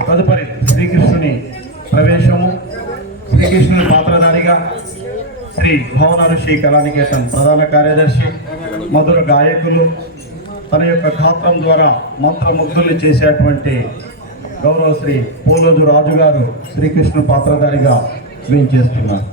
తదుపరి శ్రీకృష్ణుని ప్రవేశము శ్రీకృష్ణుని పాత్రధారిగా శ్రీ భవన ఋషి కళానికేతన్ ప్రధాన కార్యదర్శి మధుర గాయకులు తన యొక్క గాత్రం ద్వారా మంత్రముగ్ధుల్ని చేసేటువంటి గౌరవ శ్రీ పోలోజు రాజు గారు శ్రీకృష్ణ పాత్రధారిగా వేయించేస్తున్నారు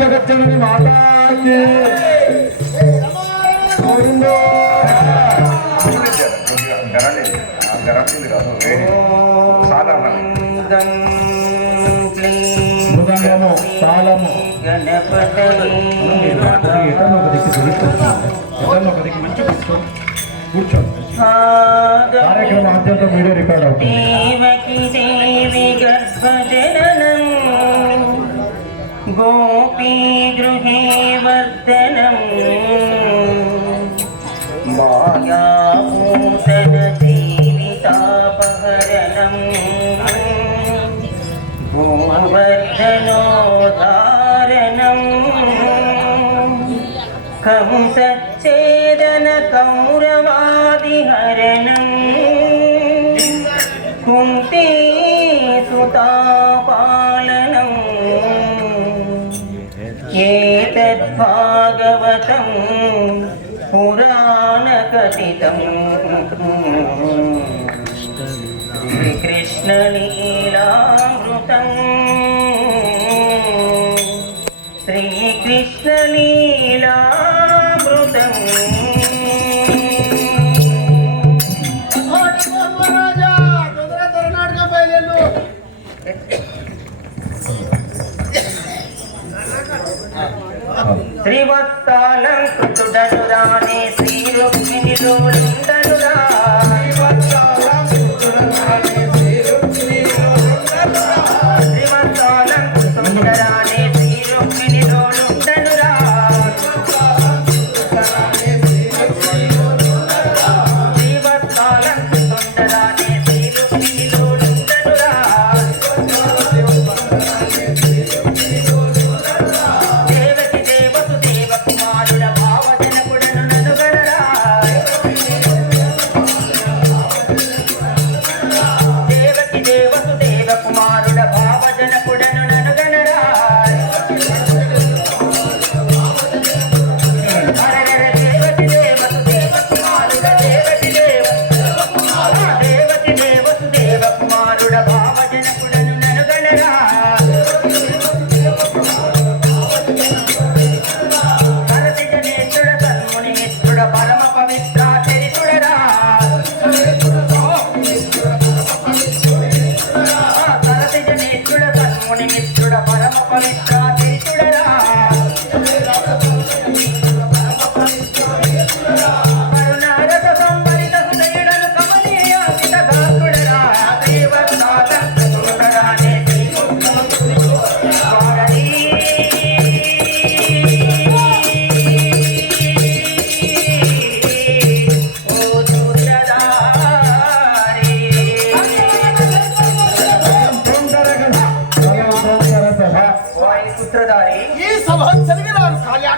జగజ్జనని మాతాకి మృదంగము తాళము. ఎటన్నా ఒక దిక్కు తిరుగుతుంది ఎటన్నా ఒక దిక్కు మంచి కూర్చో. కూర్చో. కార్యక్రమం ఆద్యంతం వీడియో రికార్డ్ అవుతుంది. దేవకి దేవి గర్భజననం గోపీ గృహే వర్ధనం. మాయాభూతన జీవితాపహరణం భూవర్ధనోదారణం కంసచ్ఛేదన కౌరవాదిహరణం కుంతే సుతాపాలనం ఏతద్భాగవతం పురాణకథితం శ్రీకృష్ణలీలామృతం శ్రీకృష్ణలీలామృతం. శ్రీవత్సాలం కృతుడను కృతుడనురానే శ్రీ రుక్మిణిలోలుండనురా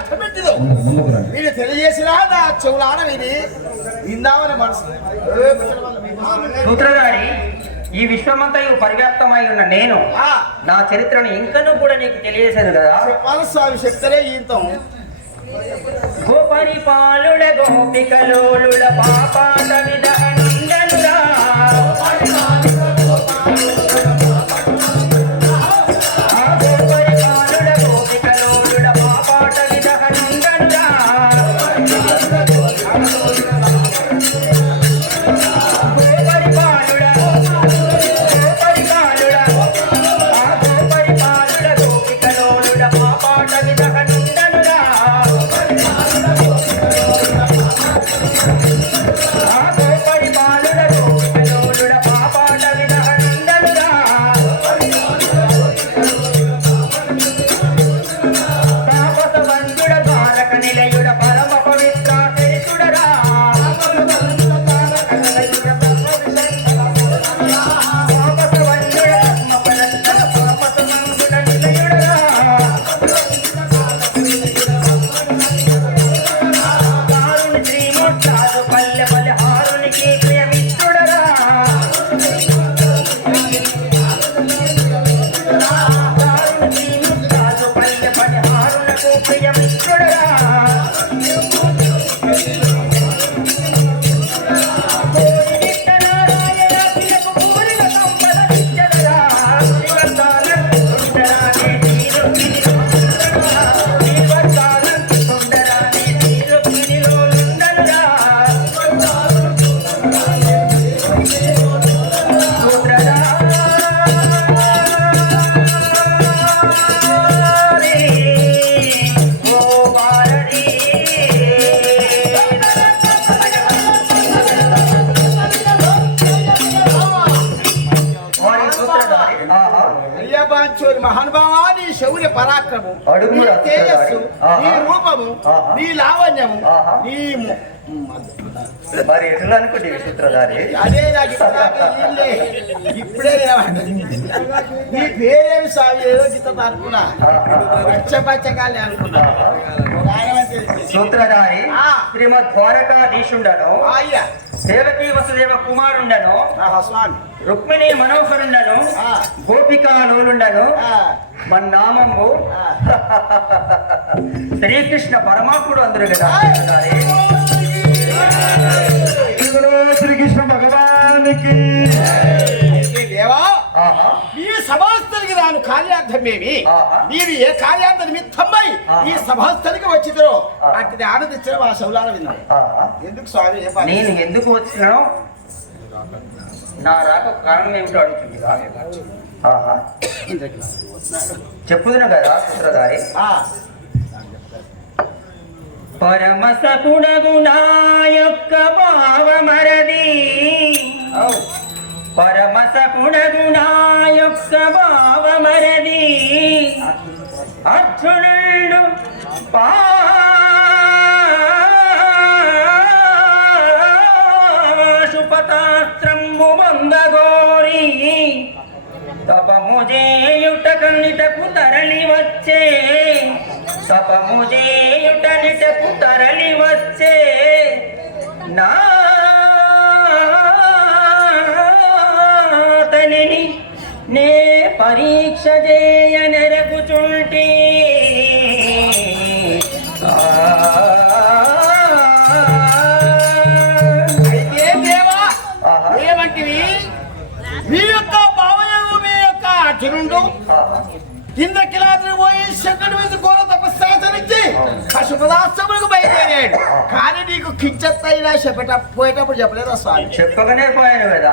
చదివినాడు ఖాళీ అట్ట పెట్టిదు ముందుకు రండి వీడు తెలియజేసినా నా చెవులాన విని ఇందామని మనసు? సూత్రధారి ఈ విశ్వమంతయు పరివ్యాప్తమై ఉన్న నేను ఆ, నా చరిత్రను ఇంకనూ కూడా నీకు తెలియజేశాను కదా? చెప్పాలి స్వామి శక్తరే ఈంతం. గోపరిపాలుడ గోపికలోలుడ పాపాట విధనుండనురా నీ లావణ్యము ఆహా. నీ మరి ఎట్లా అనుకుంటే సూత్రధారి? అదే నాకు ఇప్పుడు. నీ పేరేమి సాగు ఏదో గీత అనుకున్నా పచ్చ పచ్చగాలి అనుకున్నా. సూత్రధారి. శ్రీమద్ ద్వారకాధీశుండను. అయ్యా. దేవకీ వసుదేవ కుమారుండను. స్వామి. రుక్మిణి మనోహరుండను ఆ. గోపికా లోలుండను ఆ, మన్నామము ఆ. శ్రీకృష్ణ పరమాత్ముడు అందరు కదా శ్రీకృష్ణ భగవానికి దేవా ఈ సభాస్థలికి రాను కార్యార్థమేమి. మీరు ఏ కార్యార్థ నిమిత్తమై. ఈ సభాస్థలికి వచ్చిద్దరో. అట్టి ఆనందించడం ఆ శౌలాల విన్నాం ఎందుకు స్వామి? నేను ఎందుకు వచ్చినానో నా రాక కారణం ఏమిటో అడుగుతుంది. ఆహా. చెప్పుదును కదా సూత్రధారి ఆ, పరమస గుణగుణా యొక్క భావమరది ఔ. పరమస గుణగుణా యొక్క భావమరది అర్జునుడు పాశుపతాస్త్రము వందగోరి తపము చేయుట కన్నిటకు తరలి వచ్చే. తపము చేయుట నిటకు తరలి వచ్చే. నాతనిని నే పరీక్ష చే కింద కిలాద్రి పోయి శంకరుడి మీద ఘోర తపస్సాచరించి పశుపదాశ్రములకు బయలుదేరాడు. కానీ నీకు కించెత్తైనా చెప్పట పోయేటప్పుడు చెప్పలేదా స్వామి? చెప్పగానే పోయాను కదా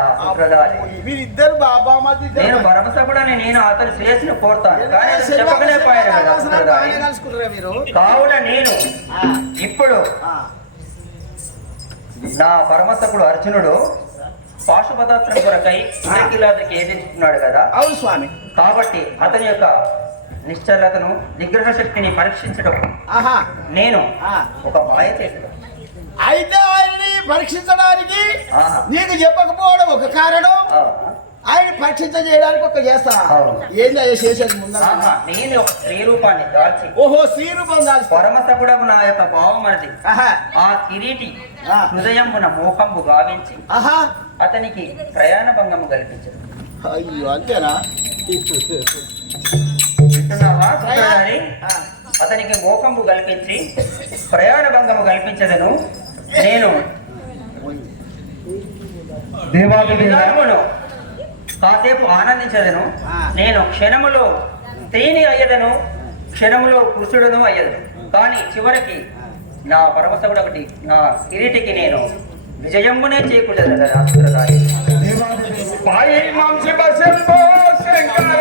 మీరిద్దరు బాబా మధ్య నేను భరమసకుడని నేను అతను శ్రేయస్సును కోరుతాను. కానీ అతను చెప్పగానే పోయాను కదా కలుసుకున్నారా మీరు? కావున నేను ఆ, ఇప్పుడు ఆ, నా పరమసకుడు అర్జునుడు పాశుపదాస్త్రం కొరకై కిలాదకి ఏదిస్తున్నాడు కదా? అవును స్వామి. కాబట్టి అతని యొక్క నిశ్చలతను నిగ్రహ శక్తిని పరీక్షించడం ఆహా. నేను. ఒక మాయ చేశాను అయితే ఆయన్ని పరీక్షించడానికి. నీకు చెప్పకపోవడం ఒక కారణం. ఆయన పరీక్షించ చేయడానికి ఒక చేస్తా. అయ్యా చేసేది నేను ఒక స్త్రీ రూపాన్ని దాల్చి. ఓహో శ్రీరు పొందాలి పరమసకుడకు నా యొక్క భావం అనేది ఆ కిరీటి ఆ. హృదయమున మోహంబు గావించి ఆహా. అతనికి ప్రయాణ భంగము కల్పించదు అయ్యో అంతేనా? వింటున్నావా అతనికి మోకంబు కల్పించి ప్రయాణ భంగము కల్పించదను నేను. విలాసమును కాసేపు ఆనందించదను. నేను. క్షణములో స్త్రీని అయ్యదను క్షణములో పురుషుడను అయ్యదను. కానీ చివరికి నా పరమసగుడు ఒకటి నా కిరీటికి నేను విజయమునే చేకూడదు సూత్రధారి Venga.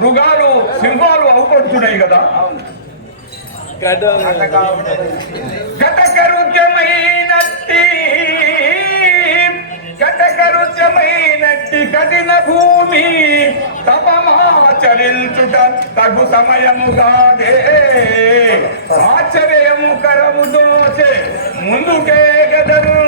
మృగాలు సింహాలు అవుపడుతున్నాయి కదా. గతకరుద్యమైనట్టి గతకరుద్యమైనట్టి కదిన భూమి తపమాచరించుట తగు సమయము కాదే ఆశ్చర్యము కరము దోచే ముందుకే గదరు.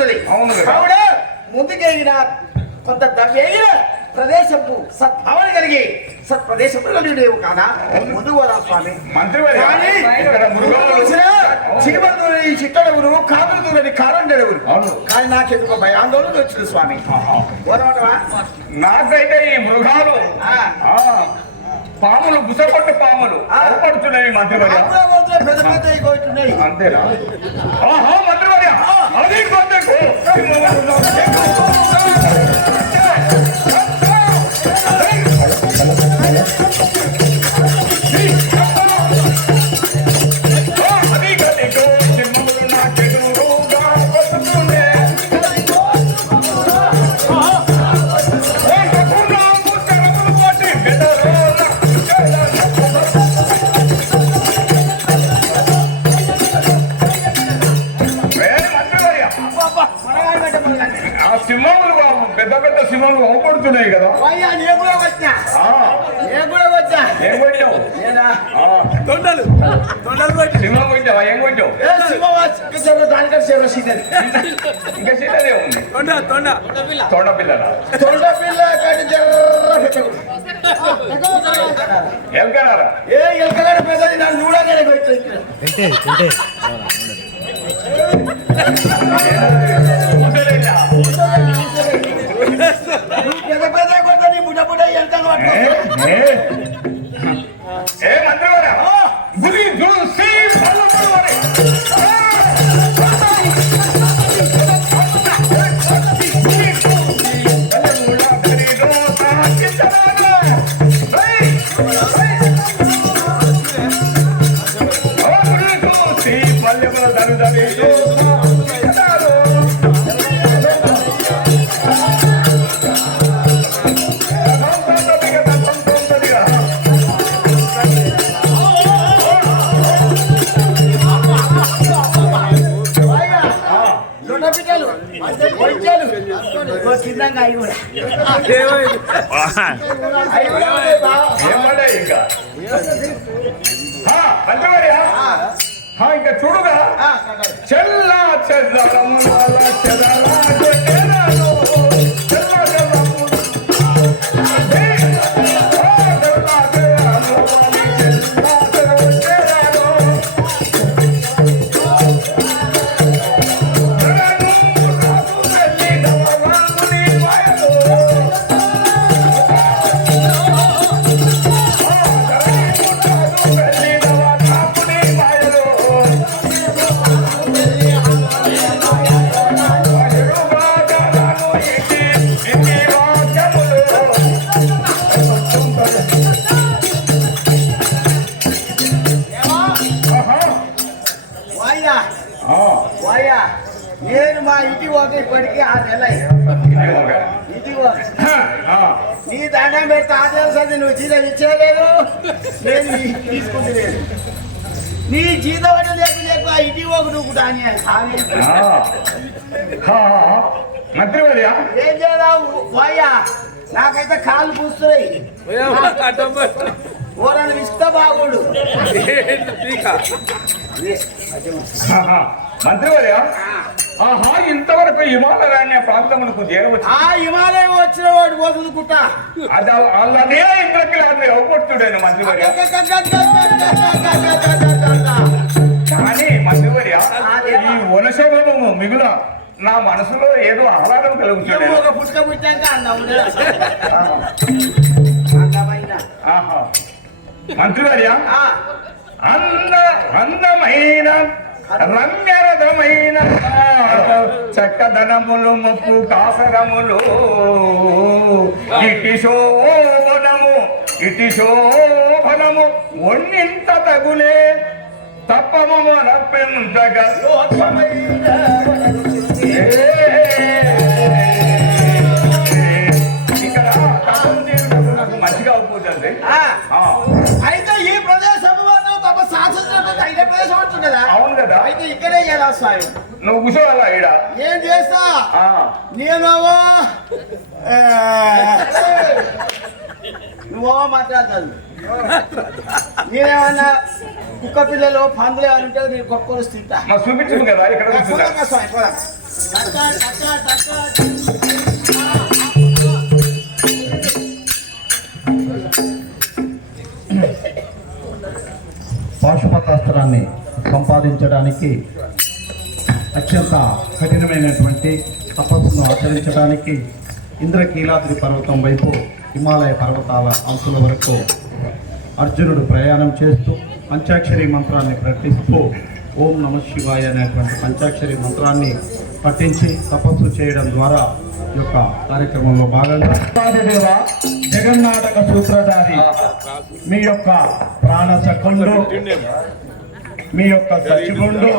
కదా. కావున ముందుకెగిన కొంత దవ్వేగిన ప్రదేశము సద్భావన కలిగి సత్ప్రదేశము కలిగినవి కాదా ముందు పోదా స్వామి. చీమలూరి చిట్టడవురు కాపులూరని కారండెడవురు అవును. కానీ నాకెందుకో భయాందోళన వచ్చింది స్వామి. పోదామంటవా? నాకైతే ఈ మృగాలు. పాములు బుసపట్టు పాములు ఆ. అవపడుతున్నాయి మంత్రివర్య. అంతేనా? ఆహా మంత్రివర్య! అది కొందకు తొండ తొండ తోడ పిల్లల తొండ పిల్ల కంటే జర్ర పెట్టకు ఎల్కనారా ఏ ఎలకగడ పెద్దది నన్ను చూడగానే పెట్టు ముసలేలా? నువ్వు పెద్ద పెద్ద కొడతా నీ బుడ్డ బుడ్డ ఎలకలు చిన్నంగా అవి కూడా ఇంకా ఆ, మంత్రివర్య ఆ, ఇంకా చూడుగా ఆ, కట్టాలి. చెల్ల ఒక ఇప్పటికీ ఆరు నెలలు ఒక నీ దండం పెడితే ఆ తెలుసది నువ్వు జీతం ఇచ్చేయలేదు. నేను నీ- తీసుకుంది లేదు. నీ జీతం అంటే లేకు లేకు ఇంటి ఒక నువ్వు మంత్రివర్య ఏం చేద్దాం? వాయ్యా నాకైతే కాళ్ళు పూస్తున్నాయి. ఓరని ఇష్ట బాగుడు మంత్రివర్య ఆహా ఇంతవరకు హిమాలయాన్య ప్రాంతమునకు చేరవచ్చు ఆ హిమాలయం వచ్చిన వాడు పోతుంది కుట్ట అది అలానే ఇంద్రకిలాన్ని అవపడుతుడాను మంత్రివర్య కానీ మంత్రివర్య ఈ వనశోభము మిగుల నా మనసులో ఏదో ఆహ్లాదం కలుగుతుంది ఒక పుట్ట పుట్టాక ఆహా మంత్రివర్య అంద అందమైన రమ్యరథమైన చక్కదనములు ముప్పు కాసరములు. ఇటి శోభనము ఇటి శోభనము ఒన్నింత తగులే తప్పము మన పెంచగా ఇక్కడ నాకు మంచిగా అవుతుంది. ప్రదేశం అంటున్నదా అవును కదా. అయితే ఇక్కడే ఎలా స్వామి నువ్వు కూర్చోవాలా ఈడ? ఏం చేస్తా? ఆ, నువ్వో మాట్లాడతాను నేనేమన్నా కుక్క పిల్లలు పందులు ఏమైనా ఉంటే నేను కొట్టుకొని తింటా మరి చూపించు కదా ఇక్కడ కూర్చున్నా సంపాదించడానికి అత్యంత కఠినమైనటువంటి తపస్సును ఆచరించడానికి ఇంద్రకీలాద్రి పర్వతం వైపు హిమాలయ పర్వతాల అంచుల వరకు అర్జునుడు ప్రయాణం చేస్తూ పంచాక్షరి మంత్రాన్ని ప్రకటిస్తూ ఓం నమ శివాయ అనేటువంటి పంచాక్షరి మంత్రాన్ని పఠించి తపస్సు చేయడం ద్వారా ఈ యొక్క కార్యక్రమంలో భాగంగా జగన్నాటక సూత్రధారి మీ యొక్క ప్రాణ సఖండు మీ యొక్క సచివుడు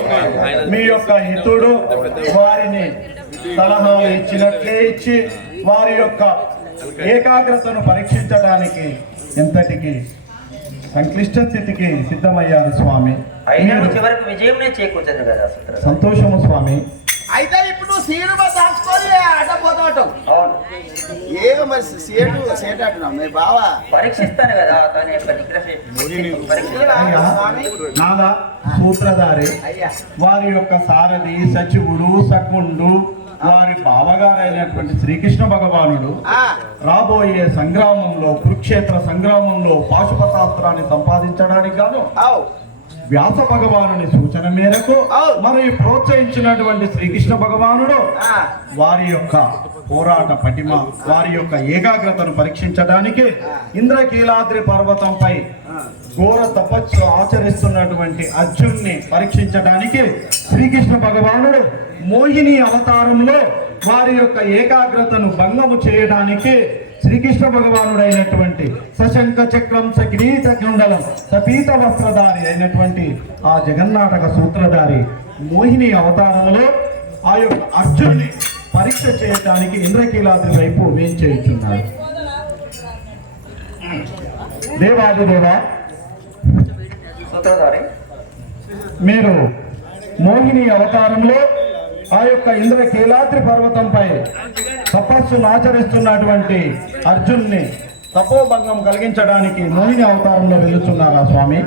మీ యొక్క హితుడు వారిని సలహాలు ఇచ్చినట్లే ఇచ్చి వారి యొక్క ఏకాగ్రతను పరీక్షించడానికి ఎంతటికి సంక్లిష్ట స్థితికి సిద్ధమయ్యారు స్వామి. అయినా చివరకు విజయంనే చేకూర్చదు కదా సంతోషము స్వామి. అయితే ఇప్పుడు నువ్వు సీడు దాచుకొని అడ్డ పోతా ఉంటావు. అవును. ఏదో మరి సేటు సేటు అంటున్నావు? మీ బావా. పరీక్షిస్తాను కదా తన యొక్క నిగ్రహ. పరీక్ష అయ్యా స్వామి. నాదా సూత్రధారి. వారి యొక్క సారథి సచివుడు సకుండు వారి బావగారైనటువంటి శ్రీకృష్ణ భగవానుడు రాబోయే సంగ్రామంలో కురుక్షేత్ర సంగ్రామంలో పాశుపతాస్త్రాన్ని సంపాదించడానికి గాను వ్యాస భగవానుని సూచన మేరకు. మరి ప్రోత్సహించినటువంటి శ్రీకృష్ణ భగవానుడు వారి యొక్క పోరాట పటిమ వారి యొక్క ఏకాగ్రతను పరీక్షించడానికి ఇంద్రకీలాద్రి పర్వతంపై ఘోర తపస్సు ఆచరిస్తున్నటువంటి అర్జున్ని పరీక్షించడానికి శ్రీకృష్ణ భగవానుడు మోహిని అవతారంలో వారి యొక్క ఏకాగ్రతను భంగము చేయడానికి శ్రీకృష్ణ భగవానుడైనటువంటి సశంక చక్రం సకిరీట కుండలం సపీత వస్త్రధారి అయినటువంటి ఆ జగన్నాటక సూత్రధారి మోహిని అవతారంలో ఆ యొక్క అర్జున్ని పరీక్ష చేయడానికి ఇంద్రకీలాద్రి వైపు వేంచేయుచున్నాడు దేవాదిదేవా సూత్రధారి. మీరు మోహిని అవతారంలో ఆ యొక్క ఇంద్ర కీలాద్రి పర్వతంపై తపస్సును ఆచరిస్తున్నటువంటి అర్జున్ని తపోభంగం కలిగించడానికి మోహిని అవతారంలో వెళ్తున్నారా స్వామి?